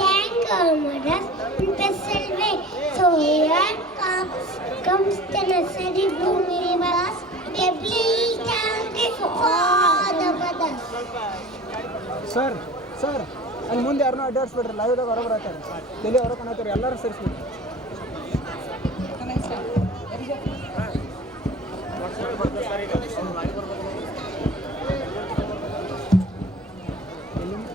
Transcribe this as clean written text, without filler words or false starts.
thank our mothers in special way. So here comes the nursery Bhumi Nivas. A big thank you for all the mothers. Sir ಅಲ್ಲಿ ಮುಂದೆ ಯಾರನ್ನೂ ಅಡ್ಡಾಡಿಸ್ಬಿಡ್ರಿ, ಲೈವ್ದಾಗ ಹೊರಗೆ ಬರ್ತಾರೆ, ತಲೆ ಹೊರಗೆ ಕಾಣತ್ತಾರೆ, ಎಲ್ಲರೂ ಸೇರಿಸ್ಬಿಡ್ರಿ.